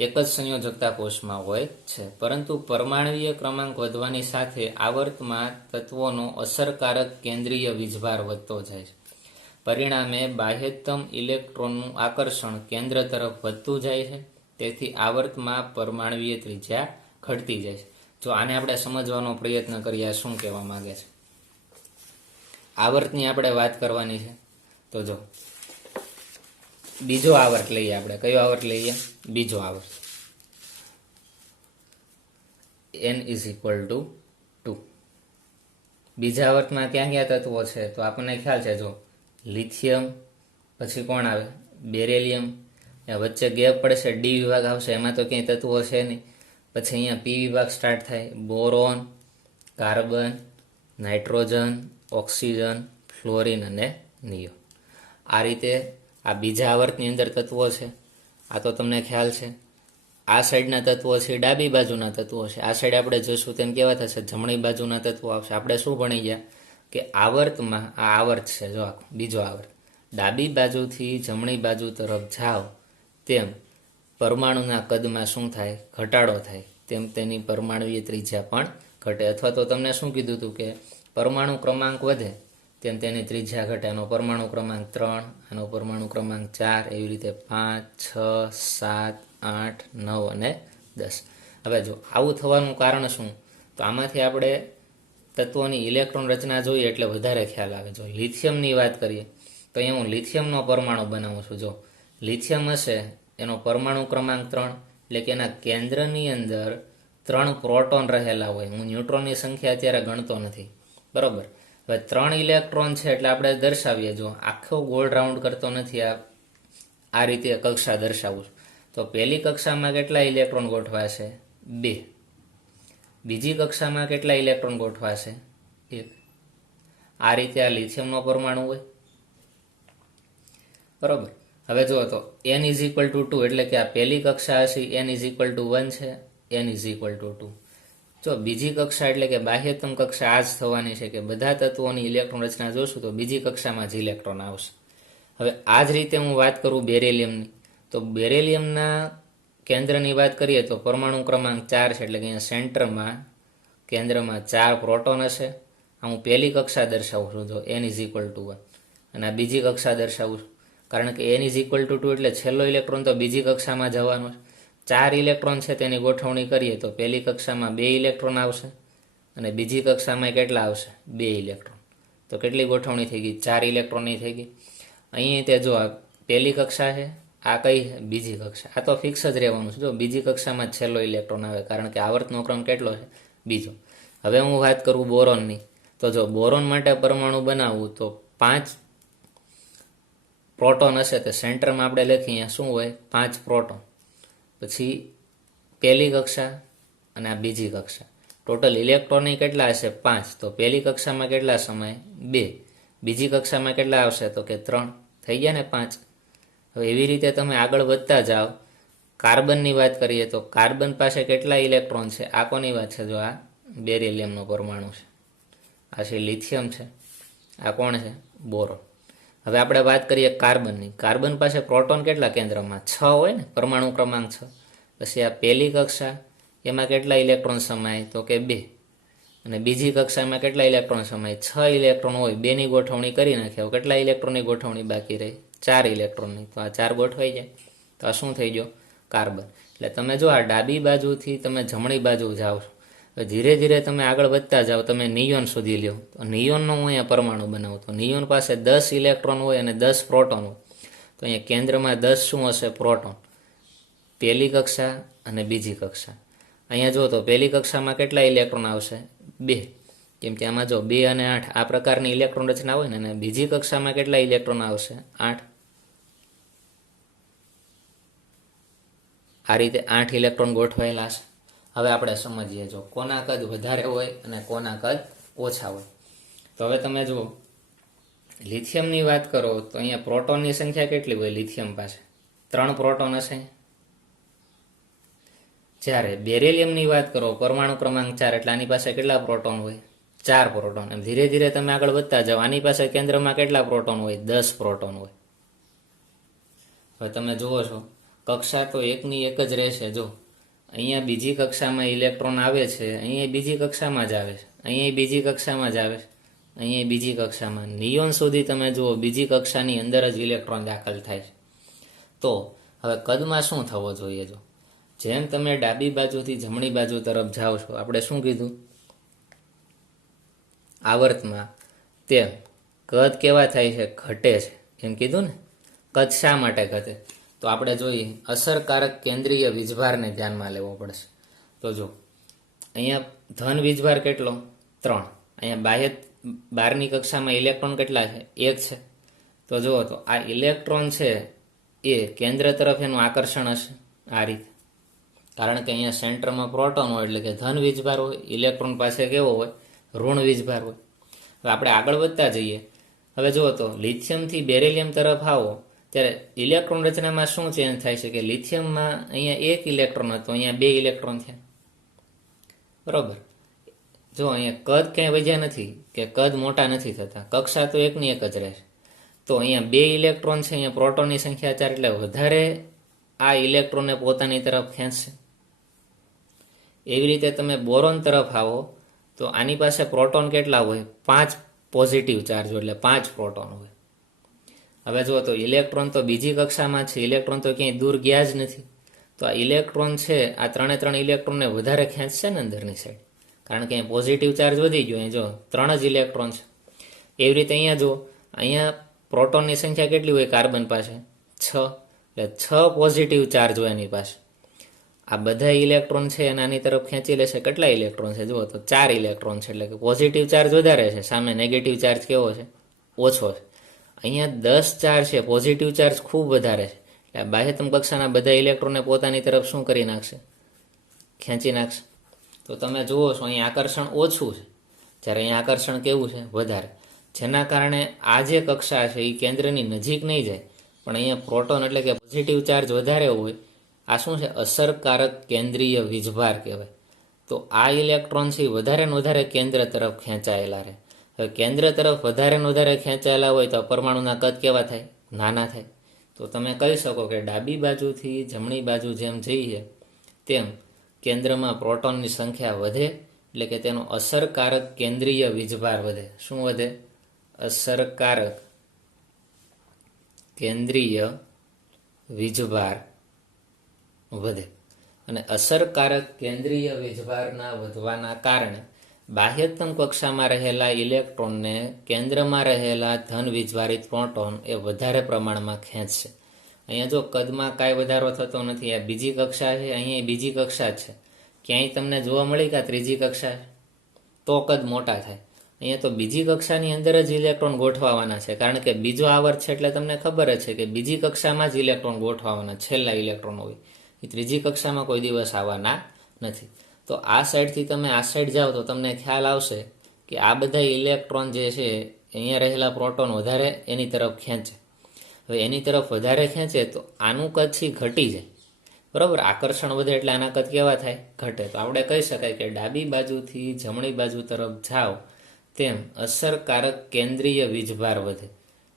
એક જ સંયોજકતા કોષમાં હોય છે. પરંતુ પરમાણુય ક્રમાંક વધવાની સાથે આવર્તમાં તત્વોનો અસરકારક કેન્દ્રીય વીજભાર વધતો જાય છે. પરિણામે બાહ્યતમ ઇલેક્ટ્રોનનું આકર્ષણ કેન્દ્ર તરફ વધતું જાય છે. તેથી આવર્તમાં પરમાણુય ત્રિજ્યા ઘટતી જાય છે. જો આને આપણે સમજવાનો પ્રયત્ન કરીએ શું કહેવા માંગે છે. આવર્તની આપણે વાત કરવાની છે. તો જો બીજો આવર્ત લઈએ આપણે. કયો આવર્ત લઈએ? બીજો આવર્ત. n = 2. બીજા આવર્તમાં ક્યાં ક્યાં તત્વો છે? તો આપણને ખ્યાલ છે. જો લિથિયમ, પછી કોણ આવે? બેરેલિયમ. વચ્ચે ગેપ પડશે, ડી વિભાગ આવશે, એમાં તો ક્યાંય તત્વો છે નહીં. પછી અહીંયા પી વિભાગ સ્ટાર્ટ થાય. Boron, carbon, nitrogen, oxygen, fluorine અને નિયો. આ રીતે આ બીજા આવર્તની અંદર તત્વો છે. આ તો તમને ખ્યાલ છે. આ સાઈડના તત્વો છે ડાબી બાજુના તત્વો છે. આ સાઈડ આપણે જોઈશું તેમ કેવા થશે? જમણી બાજુના તત્વો આવશે. આપણે શું ભણી ગયા કે આવર્તમાં આ આવર્ત છે. જો બીજો આવર્ત ડાબી બાજુથી જમણી બાજુ તરફ જાઓ તેમ પરમાણુના કદમાં શું થાય? ઘટાડો થાય. તેમ તેની પરમાણુય ત્રિજ્યા પણ ઘટે. અથવા તો તમને શું કીધું હતું કે પરમાણુ ક્રમાંક વધે તેમ તેની ત્રિજ્યા ઘટે. આનો પરમાણુ ક્રમાંક 3, આનો પરમાણુ ક્રમાંક 4, એવી રીતે 5, 6, 7, 8, 9 અને 10. હવે જો આવું થવાનું કારણ શું? તો આમાંથી આપણે તત્વોની ઇલેક્ટ્રોન રચના જોઈએ એટલે વધારે ખ્યાલ આવે. જો લિથિયમની વાત કરીએ તો અહીંયા હું લિથિયમનો પરમાણુ બનાવું છું. જો લિથિયમ હશે એનો પરમાણુ ક્રમાંક 3, એટલે કે એના કેન્દ્રની અંદર 3 પ્રોટોન રહેલા હોય. હું ન્યુટ્રોનની સંખ્યા અત્યારે ગણતો નથી, બરોબર. હવે 3 ઇલેક્ટ્રોન છે એટલે આપણે દર્શાવીએ. જો આખો ગોળ રાઉન્ડ કરતો નથી, આ રીતે કક્ષા દર્શાવું છું. તો પહેલી કક્ષામાં કેટલા ઇલેક્ટ્રોન ગોઠવાશે? 2. બીજી કક્ષામાં કેટલા ઇલેક્ટ્રોન ગોઠવાશે? 1. આ રીતે આ લિથિયમનો પરમાણુ હોય, બરોબર. હવે જુઓ તો n = 2, એટલે કે આ પહેલી કક્ષા હશે n = 1 છે, n = 2. જો બીજી કક્ષા એટલે કે બાહ્યતમ કક્ષા આ જ થવાની છે કે બધા તત્વોની ઇલેક્ટ્રોન રચના જોશું તો બીજી કક્ષામાં જ ઇલેક્ટ્રોન આવશે. હવે આ જ રીતે હું વાત કરું બેરેલિયમની, તો બેરેલિયમના કેન્દ્રની વાત કરીએ તો પરમાણુ ક્રમાંક 4 છે, એટલે કે અહીંયા સેન્ટરમાં કેન્દ્રમાં 4 પ્રોટોન હશે. આ હું પહેલી કક્ષા દર્શાવું છું. જો n = 1, અને આ બીજી કક્ષા દર્શાવું છું, કારણ કે n = 2 એટલે છેલ્લો ઇલેક્ટ્રોન તો બીજી કક્ષામાં જવાનો છે. 4 ઇલેક્ટ્રોન છે તેની ગોઠવણી કરીએ તો પહેલી કક્ષામાં 2 ઇલેક્ટ્રોન આવશે અને બીજી કક્ષામાં કેટલા આવશે? 2 ઇલેક્ટ્રોન. તો કેટલી ગોઠવણી થઈ ગઈ? 4 ઇલેક્ટ્રોનની થઈ ગઈ. અહીં તે જો આ પહેલી કક્ષા છે, આ કઈ? બીજી કક્ષા. આ તો ફિક્સ જ રહેવાનું છે. જો બીજી કક્ષામાં છેલ્લો ઇલેક્ટ્રોન આવે, કારણ કે આવર્તનો ક્રમ કેટલો છે? બીજો. હવે હું વાત કરું બોરોનની, તો જો બોરોન માટે પરમાણુ બનાવવું તો 5 પ્રોટોન હશે, તો સેન્ટરમાં આપણે લખીએ અહીંયા શું હોય? 5 પ્રોટોન. પછી પહેલી કક્ષા અને આ બીજી કક્ષા. ટોટલ ઇલેક્ટ્રોન કેટલા હશે? 5. તો પહેલી કક્ષામાં કેટલા સમય? 2. બીજી કક્ષામાં કેટલા આવશે? તો કે 3. થઈ ગયા ને 5. હવે એવી રીતે તમે આગળ વધતા જાઓ. કાર્બનની વાત કરીએ તો કાર્બન પાસે કેટલા ઇલેક્ટ્રોન છે? આ કોની વાત છે? જો આ બેરિલિયમનો પરમાણુ છે, આ છે લિથિયમ છે, આ કોણ છે? બોરોન. હવે આપણે વાત કરીએ કાર્બનની. કાર્બન પાસે પ્રોટોન કેટલા કેન્દ્રમાં? 6 હોય ને, પરમાણુ ક્રમાંક 6. પછી આ પહેલી કક્ષા એમાં કેટલા ઇલેક્ટ્રોન સમાય તો કે 2, અને બીજી કક્ષામાં કેટલા ઇલેક્ટ્રોન સમાય 6 ઇલેક્ટ્રોન હોય. 2ની ગોઠવણી કરી નાખ્યા, કેટલા ઇલેક્ટ્રોનની ગોઠવણી બાકી રહી 4 ઇલેક્ટ્રોનની. તો આ 4 ગોઠવાઈ જાય તો આ શું થઈ ગયો કાર્બન. એટલે તમે જો આ ડાબી બાજુથી તમે જમણી બાજુ જાઓ છો, ધીરે ધીરે તમે આગળ વધતા જાઓ, તમે નિયોન સુધી લ્યો તો નિયોનનો હું અહીંયા પરમાણુ બનાવું તો નિયોન પાસે 10 ઇલેક્ટ્રોન હોય અને 10 પ્રોટોન હોય. તો અહીંયા કેન્દ્રમાં 10 શું હશે પ્રોટોન, પહેલી કક્ષા અને બીજી કક્ષા. અહીંયા જો તો પહેલી કક્ષામાં કેટલા ઇલેક્ટ્રોન આવશે 2, કેમ કે આમાં જો 2 અને 8 આ પ્રકારની ઇલેક્ટ્રોન રચના હોય ને. અને બીજી કક્ષામાં કેટલા ઇલેક્ટ્રોન આવશે 8. આ રીતે 8 ઇલેક્ટ્રોન ગોઠવાયેલા છે. હવે આપણે સમજીએ જો કોના કદ વધારે હોય અને કોના કદ ઓછા હોય. તો હવે તમે જુઓ લિથિયમની વાત કરો તો અહીંયા પ્રોટોનની સંખ્યા કેટલી હોય લિથિયમ પાસે 3 પ્રોટોન હશે. જ્યારે બેરિલિયમની વાત કરો પરમાણુ ક્રમાંક 4 એટલે આની પાસે કેટલા પ્રોટોન હોય 4 પ્રોટોન. એમ ધીરે ધીરે તમે આગળ વધતા જાઓ, આની પાસે કેન્દ્રમાં કેટલા પ્રોટોન હોય 10 પ્રોટોન હોય. હવે તમે જુઓ છો કક્ષા તો એકની એક જ રહેશે. જો અહીંયા બીજી કક્ષામાં ઇલેક્ટ્રોન આવે છે, અહીંયા બીજી કક્ષામાં જ આવે છે, અહીંયા બીજી કક્ષામાં જ આવે છે, અહીંયા બીજી કક્ષામાં. નિયોન સુધી તમે જુઓ બીજી કક્ષાની અંદર જ ઇલેક્ટ્રોન દાખલ થાય છે. તો હવે કદમાં શું થવો જોઈએ, જો જેમ તમે ડાબી બાજુથી જમણી બાજુ તરફ જાઓ છો, આપણે શું કીધું આવર્તમાં, તેમ કદ કેવા થાય છે ઘટે છે એમ કીધું ને. કદ શા માટે ઘટે તો આપણે જોઈએ અસરકારક કેન્દ્રીય વીજભારને ધ્યાનમાં લેવો પડશે. તો જો અહીંયા ધન વીજભાર કેટલો 3, અહીંયા બાહ્ય 12ની કક્ષામાં ઇલેક્ટ્રોન કેટલા છે 1 છે. તો જુઓ તો આ ઇલેક્ટ્રોન છે એ કેન્દ્ર તરફ એનું આકર્ષણ હશે આ રીતે, કારણ કે અહીંયા સેન્ટરમાં પ્રોટોન હોય એટલે કે ધન વીજભાર હોય, ઇલેક્ટ્રોન પાસે કેવો હોય ઋણ વીજભાર હોય. હવે આપણે આગળ વધતા જઈએ. હવે જુઓ તો લિથિયમથી બેરિલિયમ તરફ આવો ત્યારે ઇલેક્ટ્રોન રચનામાં શું ચેન્જ થાય છે કે લિથિયમમાં અહીંયા 1 ઇલેક્ટ્રોન હતો, અહીંયા 2 ઇલેક્ટ્રોન થયા. બરોબર. જો અહીંયા કદ ક્યાંય વધ્યા નથી કે કદ મોટા નથી થતા, કક્ષા તો એકની એક જ રહેશે. તો અહીંયા 2 ઇલેક્ટ્રોન છે, અહીંયા પ્રોટોનની સંખ્યા 4 એટલે વધારે આ ઇલેક્ટ્રોનને પોતાની તરફ ખેંચશે. એવી રીતે તમે બોરોન તરફ આવો તો આની પાસે પ્રોટોન કેટલા હોય 5 પોઝિટિવ ચાર્જ એટલે 5 પ્રોટોન હોય. હવે જુઓ તો ઇલેક્ટ્રોન તો બીજી કક્ષામાં છે, ઇલેક્ટ્રોન તો ક્યાંય દૂર ગયા જ નથી. તો આ ઇલેક્ટ્રોન છે આ 3 ઇલેક્ટ્રોનને વધારે ખેંચશે ને અંદરની સાઈડ, કારણ કે અહીં પોઝિટિવ ચાર્જ વધી ગયો. અહીં જો 3 જ ઇલેક્ટ્રોન છે. એવી રીતે અહીંયા જો અહીંયા પ્રોટોનની સંખ્યા કેટલી હોય કાર્બન પાસે 6, એટલે 6 પોઝિટિવ ચાર્જ હોય એની પાસે. આ બધા ઇલેક્ટ્રોન છે અને આની તરફ ખેંચી લેશે. કેટલા ઇલેક્ટ્રોન છે જુઓ તો 4 ઇલેક્ટ્રોન છે, એટલે કે પોઝિટિવ ચાર્જ વધારે છે, સામે નેગેટિવ ચાર્જ કેવો છે ઓછો છે. અહીંયા 10 ચાર્જ છે, પોઝિટિવ ચાર્જ ખૂબ વધારે છે, એટલે બાહ્યતમ કક્ષાના બધા ઇલેક્ટ્રોનને પોતાની તરફ શું કરી નાખશે ખેંચી નાખશે. તો તમે જુઓ છો અહીં આકર્ષણ ઓછું છે, જ્યારે અહીંયા આકર્ષણ કેવું છે વધારે, જેના કારણે આ જે કક્ષા છે એ કેન્દ્રની નજીક નહીં જાય. પણ અહીંયા પ્રોટોન એટલે કે પોઝિટિવ ચાર્જ વધારે હોય, આ શું છે અસરકારક કેન્દ્રીય વીજભાર કહેવાય. તો આ ઇલેક્ટ્રોન છે વધારે ને વધારે કેન્દ્ર તરફ ખેંચાયેલા રહે. હવે કેન્દ્ર તરફ વધારે ને વધારે ખેંચાયેલા હોય તો પરમાણુના કદ કેવા થાય નાના થાય. તો તમે કહી શકો કે ડાબી બાજુથી જમણી બાજુ જેમ જઈએ તેમ કેન્દ્રમાં પ્રોટોનની સંખ્યા વધે, એટલે કે તેનો અસરકારક કેન્દ્રીય વીજભાર વધે. શું વધે અસરકારક કેન્દ્રીય વીજભાર વધે. અને અસરકારક કેન્દ્રીય વીજભારના વધવાના કારણે બાહ્યતમ કક્ષામાં રહેલા ઇલેક્ટ્રોનને કેન્દ્રમાં રહેલા ધન વીજભારિત પ્રોટોન એ વધારે પ્રમાણમાં ખેંચશે. અહીંયા જો કદમાં કાંઈ વધારો થતો નથી. આ બીજી કક્ષા છે, અહીંયા બીજી કક્ષા છે, ક્યાંય તમને જોવા મળી કે ત્રીજી કક્ષા તો કદ મોટા થાય. અહીંયા તો બીજી કક્ષાની અંદર જ ઇલેક્ટ્રોન ગોઠવાવાના છે, કારણ કે બીજો આવર્ત છે એટલે તમને ખબર જ છે કે બીજી કક્ષામાં જ ઇલેક્ટ્રોન ગોઠવાવાના છેલ્લા ઇલેક્ટ્રોન હોય, એ ત્રીજી કક્ષામાં કોઈ દિવસ આવવાના નથી. તો આ સાઈડથી તમે આ સાઈડ જાઓ તો તમને ખ્યાલ આવશે કે આ બધા ઇલેક્ટ્રોન જે છે અહીંયા રહેલા પ્રોટોન વધારે એની તરફ ખેંચે. હવે એની તરફ વધારે ખેંચે તો આનું કદ છે ઘટી જાય. બરાબર, આકર્ષણ વધે એટલે આના કદ કેવા થાય ઘટે. તો આપણે કહી શકાય કે ડાબી બાજુથી જમણી બાજુ તરફ જાઓ તેમ અસરકારક કેન્દ્રીય વીજભાર વધે,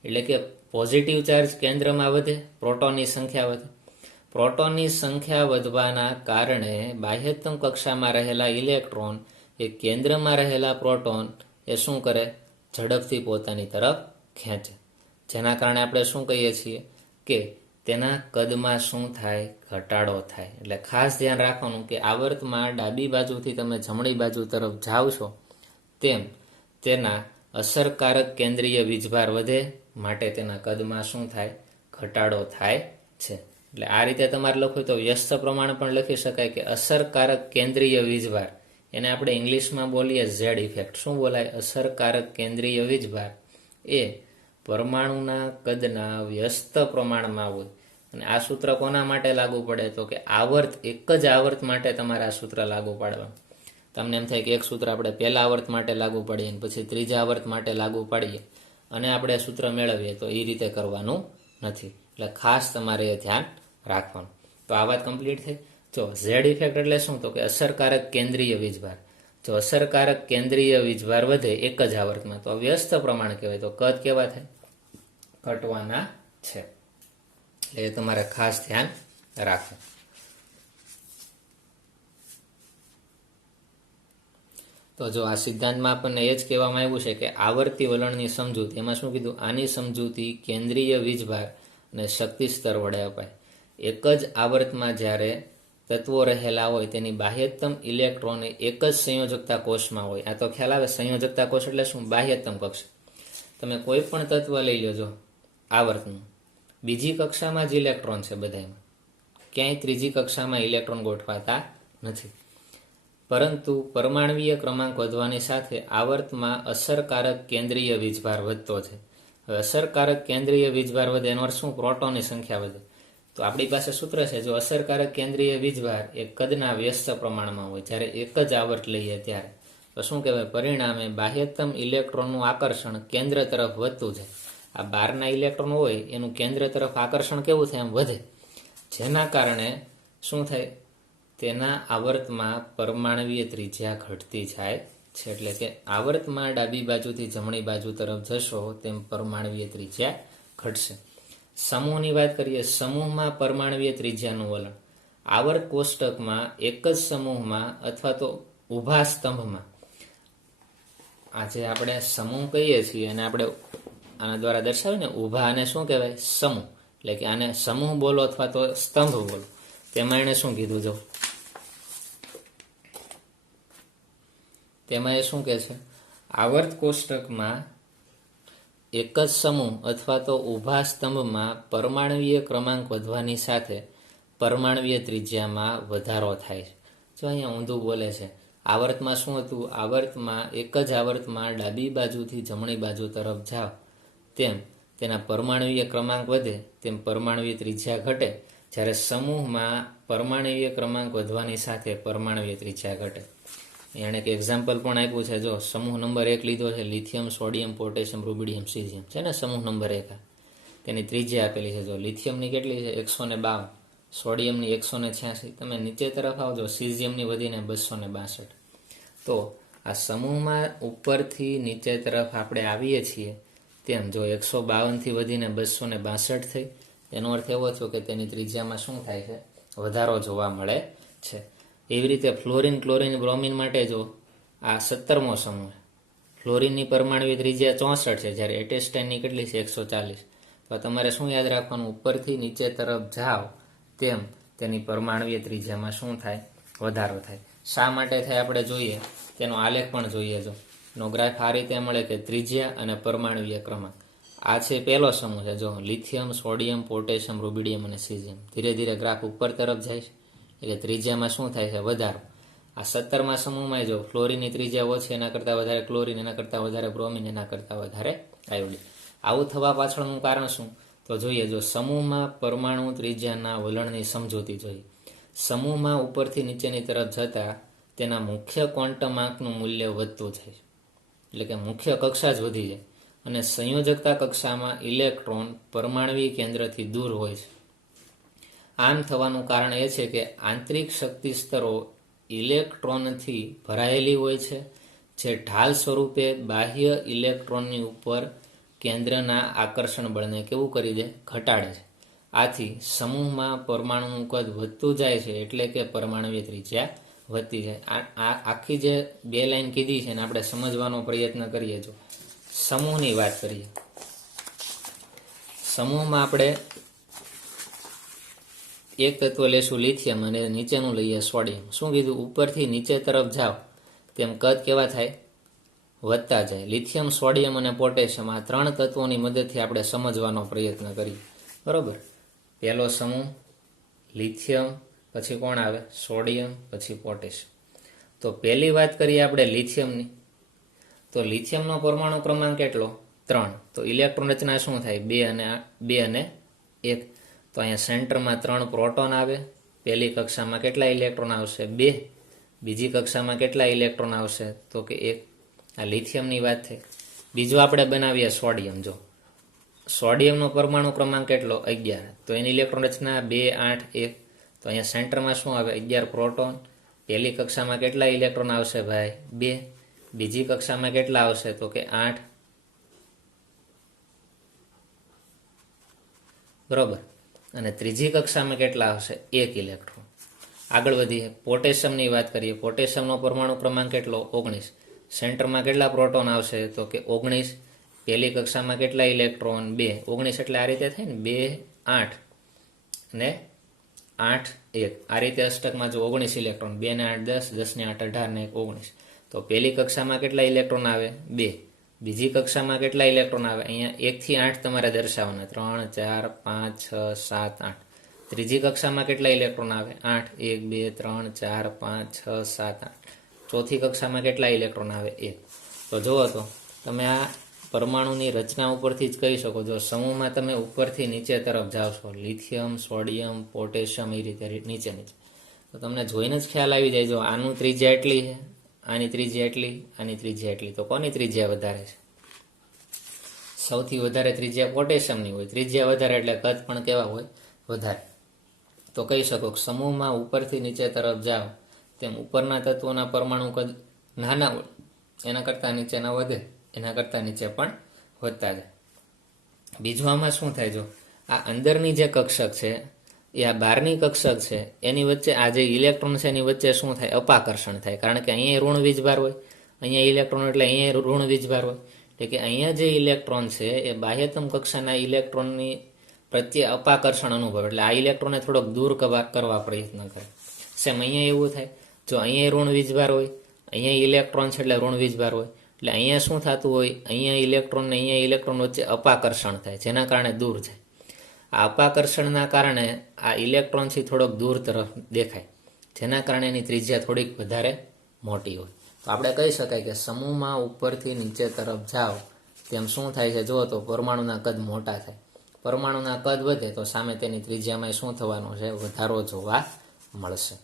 એટલે કે પોઝિટિવ ચાર્જ કેન્દ્રમાં વધે, પ્રોટોનની સંખ્યા વધે. પ્રોટોનની સંખ્યા વધવાના કારણે બાહ્યતમ કક્ષામાં રહેલા ઇલેક્ટ્રોન એ કેન્દ્રમાં રહેલા પ્રોટોન એ શું કરે? ઝડપથી પોતાની તરફ ખેંચે, જેના કારણે આપણે શું કહીએ છીએ કે તેના કદમાં શું થાય? ઘટાડો થાય. એટલે ખાસ ધ્યાન રાખવાનું કે આવર્તમાં ડાબી બાજુથી તમે જમણી બાજુ તરફ જાઓ છો તેમ તેના અસરકારક કેન્દ્રીય વીજભાર વધે, માટે તેના કદમાં શું થાય? ઘટાડો થાય છે. એટલે આ રીતે તમારે લખવું તો વ્યસ્ત પ્રમાણ પણ લખી શકાય કે અસરકારક કેન્દ્રીય વીજભાર, એને આપણે ઇંગ્લિશમાં બોલીએ ઝેડ ઇફેક્ટ. શું બોલાય? અસરકારક કેન્દ્રીય વીજભાર એ પરમાણુના કદના વ્યસ્ત પ્રમાણમાં હોય. અને આ સૂત્ર કોના માટે લાગુ પડે? તો કે આવર્ત, એક જ આવર્ત માટે તમારે આ સૂત્ર લાગુ પાડવાનું. તમને એમ થાય કે એક સૂત્ર આપણે પહેલા આવર્ત માટે લાગુ પાડીએ પછી ત્રીજા આવર્ત માટે લાગુ પાડીએ અને આપણે સૂત્ર મેળવીએ, તો એ રીતે કરવાનું નથી. એટલે ખાસ તમારે એ ધ્યાન રાખવાનું. તો આ વાત કમ્પ્લીટ થઈ. જો ઝેડ ઇફેક્ટ એટલે શું? તો કે અસરકારક કેન્દ્રીય વીજભાર. જો અસરકારક કેન્દ્રીય વીજભાર વધે એક જ આવર્તમાં તો વ્યસ્ત પ્રમાણ કહેવાય. તો કદ કેવા થાય? ઘટવાના છે. એટલે એ તમારે ખાસ ધ્યાન રાખવું. તો જો આ સિદ્ધાંતમાં આપણને એ જ કહેવામાં આવ્યું છે કે આવર્તી વલણની સમજૂતી, એમાં શું કીધું? આની સમજૂતી કેન્દ્રીય વીજભાર અને શક્તિ સ્તર વડે અપાય. એક જ આવર્તમાં જ્યારે તત્વો રહેલા હોય તેની બાહ્યતમ ઇલેક્ટ્રોન એક જ સંયોજકતા કોષમાં હોય. આ તો ખ્યાલ આવે? સંયોજકતા કોષ એટલે શું? બાહ્યતમ કક્ષા. તમે કોઈ પણ તત્વ લઈ લેજો આવર્તનું, બીજી કક્ષામાં જ ઇલેક્ટ્રોન છે બધામાં, ક્યાંય ત્રીજી કક્ષામાં ઇલેક્ટ્રોન ગોઠવાતા નથી. પરંતુ પરમાણવીય ક્રમાંક વધવાની સાથે આવર્તમાં અસરકારક કેન્દ્રીય વીજભાર વધતો છે. હવે અસરકારક કેન્દ્રીય વીજભાર વધે એનો અર્થ શું? પ્રોટોનની સંખ્યા વધે. તો આપણી પાસે સૂત્ર છે, જો અસરકારક કેન્દ્રીય વીજભાર એ કદના વ્યસ્ત પ્રમાણમાં હોય જ્યારે એક જ આવર્ત લઈએ ત્યારે, તો શું કહેવાય? પરિણામે બાહ્યતમ ઇલેક્ટ્રોનનું આકર્ષણ કેન્દ્ર તરફ વધતું છે. આ બહારના ઇલેક્ટ્રોન હોય એનું કેન્દ્ર તરફ આકર્ષણ કેવું થાય? એમ વધે. જેના કારણે શું થાય? તેના આવર્તમાં પરમાણવીય ત્રિજ્યા ઘટતી જાય છે. એટલે કે આવર્તમાં ડાબી બાજુથી જમણી બાજુ તરફ જશો તેમ પરમાણવીય ત્રિજ્યા ઘટશે. સમૂહની વાત કરીએ. સમૂહમાં પરમાણવીય ત્રિજ્યાનું વલણ આવર્ત કોષ્ટકમાં એક જ સમૂહમાં અથવા તો ઊભા સ્તંભમાં, આજે આપણે સમૂહ કહીએ છીએ અને આપણે આના દ્વારા દર્શાવીને ઊભા, આને શું કહેવાય? સમૂહ. એટલે કે આને સમૂહ બોલો અથવા તો સ્તંભ બોલો. તેમાં એને શું કીધું? જો તેમાં એ શું કહે છે? આવર્ત કોષ્ટકમાં એક જ સમૂહ અથવા તો ઊભા સ્તંભમાં પરમાણવીય ક્રમાંક વધવાની સાથે પરમાણવીય ત્રિજ્યામાં વધારો થાય છે. જો અહીંયા ઊંધું બોલે છે. આવર્તમાં શું હતું? આવર્તમાં એક જ આવર્તમાં ડાબી બાજુથી જમણી બાજુ તરફ જાઓ તેમ તેના પરમાણવીય ક્રમાંક વધે તેમ પરમાણવીય ત્રિજ્યા ઘટે. જ્યારે સમૂહમાં પરમાણવીય ક્રમાંક વધવાની સાથે પરમાણવીય ત્રિજ્યા ઘટે. એણે એક એક્ઝામ્પલ પણ આપ્યું છે. જો સમૂહ નંબર 1 લીધો છે, lithium, sodium, potassium, rubidium, caesium છે ને સમૂહ નંબર 1. તેની ત્રિજ્યા આપેલી છે. જો લિથિયમની કેટલી છે? 152, સોડિયમની 186. તમે નીચે તરફ આવજો, સીઝિયમની વધીને 262. તો આ સમૂહમાં ઉપરથી નીચે તરફ આપણે આવીએ છીએ તેમ જો 152થી વધીને 262 થઈ, એનો અર્થ એવો થયો કે તેની ત્રિજ્યામાં શું થાય છે? વધારો જોવા મળે છે. એવી રીતે ફ્લોરિન, ક્લોરિન, બ્રોમિન માટે જો આ 17મો સમૂહ, ફ્લોરિનની પરમાણવીય ત્રિજ્યા 64 છે જ્યારે એટેસ્ટાઇનની કેટલી છે? 140. તો તમારે શું યાદ રાખવાનું? ઉપરથી નીચે તરફ જાઓ તેમ તેની પરમાણવીય ત્રિજ્યામાં શું થાય? વધારો થાય. શા માટે થાય આપણે જોઈએ, તેનો આલેખ પણ જોઈએ. જો એનો ગ્રાફ આ રીતે મળે કે ત્રિજ્યા અને પરમાણવીય ક્રમાંક. આ છે પહેલો સમૂહ છે. જો લિથિયમ, સોડિયમ, પોટેશિયમ, રૂબિડિયમ અને સીઝિયમ. ધીરે ધીરે ગ્રાફ ઉપર તરફ જાય છે એટલે ત્રિજ્યામાં શું થાય છે? વધારો. આ 17મા સમૂહમાં જો ફ્લોરિનની ત્રિજ્યા ઓછી, એના કરતાં વધારે ક્લોરિન, એના કરતાં વધારે બ્રોમિન, એના કરતાં વધારે આયોડિન. આવું થવા પાછળનું કારણ શું? તો જોઈએ. જો સમૂહમાં પરમાણુ ત્રિજ્યાના વલણની સમજૂતી જોઈએ. સમૂહમાં ઉપરથી નીચેની તરફ જતા તેના મુખ્ય ક્વોન્ટમ આંકનું મૂલ્ય વધતું જાય, એટલે કે મુખ્ય કક્ષા જ વધી જાય અને સંયોજકતા કક્ષામાં ઇલેક્ટ્રોન પરમાણવીય કેન્દ્રથી દૂર હોય છે. આમ થવાનું કારણ એ છે કે આંતરિક શક્તિ સ્તરો ઇલેક્ટ્રોનથી ભરાયેલી હોય છે, જે ઢાલ સ્વરૂપે બાહ્ય ઇલેક્ટ્રોનની ઉપર કેન્દ્રના આકર્ષણ બળને કેવું કરી દે? ઘટાડે છે. આથી સમૂહમાં પરમાણુનું કદ વધતું જાય છે, એટલે કે પરમાણુય ત્રિજ્યા વધતી જાય. આ આખી જે 2 લાઈન કીધી છે ને આપણે સમજવાનો પ્રયત્ન કરીએ. જો સમૂહની વાત કરીએ, સમૂહમાં આપણે એક તત્વ લેશું લિથિયમ અને નીચેનું લઈએ સોડિયમ. શું કીધું? ઉપરથી નીચે તરફ જાઓ તેમ કદ કેવા થાય? વધતા જાય. લિથિયમ, સોડિયમ અને પોટેશિયમ આ 3 તત્વોની મદદથી આપણે સમજવાનો પ્રયત્ન કરીએ. બરોબર. પહેલો સમૂહ લિથિયમ, પછી કોણ આવે? સોડિયમ, પછી પોટેશિયમ. તો પહેલી વાત કરીએ આપણે લિથિયમની. તો લિથિયમનો પરમાણુ ક્રમાંક કેટલો? 3. તો ઇલેક્ટ્રોન રચના શું થાય? 2 અને 1. તો અહીંયા સેન્ટરમાં 3 પ્રોટોન આવે. પહેલી કક્ષામાં કેટલા ઇલેક્ટ્રોન આવશે? 2. બીજી કક્ષામાં કેટલા ઇલેક્ટ્રોન આવશે? તો કે 1. આ લિથિયમની વાત થઈ. બીજો આપણે બનાવીએ સોડિયમ. જો સોડિયમનો પરમાણુ ક્રમાંક કેટલો? 11. તો એની ઇલેક્ટ્રોન રચના 2, 8, 1. તો અહીંયા સેન્ટરમાં શું આવે? 11 પ્રોટોન. પહેલી કક્ષામાં કેટલા ઇલેક્ટ્રોન આવશે ભાઈ? 2. બીજી કક્ષામાં કેટલા આવશે? તો કે 8. બરોબર. અને ત્રીજી કક્ષામાં કેટલા આવશે? 1 ઇલેક્ટ્રોન. આગળ વધીએ, પોટેશિયમની વાત કરીએ. પોટેશિયમનો પરમાણુ ક્રમાંક કેટલો? 19. સેન્ટરમાં કેટલા પ્રોટોન આવશે? તો કે 19. પહેલી કક્ષામાં કેટલા ઇલેક્ટ્રોન? 2. 19 એટલે આ રીતે થાય ને, 2, 8 અને 8, 1. આ રીતે અષ્ટકમાં જો 19 ઇલેક્ટ્રોન, 2 ને 8 10, 10 ને 8 18 ને 1 19. તો પહેલી કક્ષામાં કેટલા ઇલેક્ટ્રોન આવે? 2. બીજી કક્ષામાં કેટલા ઇલેક્ટ્રોન આવે? અહીંયા 1 થી 8 તમારે દર્શાવવાના, 3, 4, 5, 6, 7, 8. ત્રીજી કક્ષામાં કેટલા ઇલેક્ટ્રોન આવે? 8. 1, 2, 3, 4, 5, 6, 7, 8. ચોથી કક્ષામાં કેટલા ઇલેક્ટ્રોન આવે? 1. તો જુઓ, તો તમે આ પરમાણુની રચના ઉપરથી જ કહી શકો. જો સમૂહમાં તમે ઉપરથી નીચે તરફ જાવશો, લિથિયમ, સોડિયમ, પોટેશિયમ, એ રીતે નીચે નીચે, તો તમને જોઈને જ ખ્યાલ આવી જાય. જો આનું ત્રિજ્યા એટલી છે, આની ત્રિજ્યા એટલી, આની ત્રિજ્યા એટલી, તો કોની ત્રિજ્યા વધારે છે? સૌથી વધારે ત્રિજ્યા પોટેશિયમની હોય. ત્રિજ્યા વધારે એટલે કદ પણ કેવા હોય? વધારે. તો કહી શકો કે સમૂહમાં ઉપરથી નીચે તરફ જાઓ તેમ ઉપરના તત્વોના પરમાણુ કદ નાના હોય, એના કરતાં નીચેના વધે, એના કરતાં નીચે પણ વધતા જાય. બીજું આમાં શું થાય? જો આ અંદરની જે કક્ષક છે એ આ બહારની કક્ષક છે, એની વચ્ચે આ જે ઇલેક્ટ્રોન છે એની વચ્ચે શું થાય? અપાકર્ષણ થાય. કારણ કે અહીંયા ઋણ વીજભાર હોય, અહીંયા ઇલેક્ટ્રોન એટલે અહીંયા ઋણ વીજભાર હોય. એટલે કે અહીંયા જે ઇલેક્ટ્રોન છે એ બાહ્યતમ કક્ષાના ઇલેક્ટ્રોનની પ્રત્યે અપાકર્ષણ અનુભવ, એટલે આ ઇલેક્ટ્રોનને થોડોક દૂર કરવા પ્રયત્ન કરે. સેમ અહીંયા એવું થાય. જો અહીંયા ઋણ વીજભાર હોય, અહીંયા ઇલેક્ટ્રોન છે એટલે ઋણ વીજભાર હોય, એટલે અહીંયા શું થતું હોય? અહીંયા ઇલેક્ટ્રોન ને અહીંયા ઇલેક્ટ્રોન વચ્ચે અપાકર્ષણ થાય, જેના કારણે દૂર જાય. આ અપાકર્ષણના કારણે આ ઇલેક્ટ્રોનથી થોડોક દૂર તરફ દેખાય, જેના કારણે એની ત્રિજ્યા થોડીક વધારે મોટી હોય. તો આપણે કહી શકાય કે સમૂહમાં ઉપરથી નીચે તરફ જાઓ તેમ શું થાય છે? જુઓ, તો પરમાણુના કદ મોટા થાય. પરમાણુના કદ વધે તો સામે તેની ત્રિજ્યામાં શું થવાનું છે? વધારો જોવા મળશે.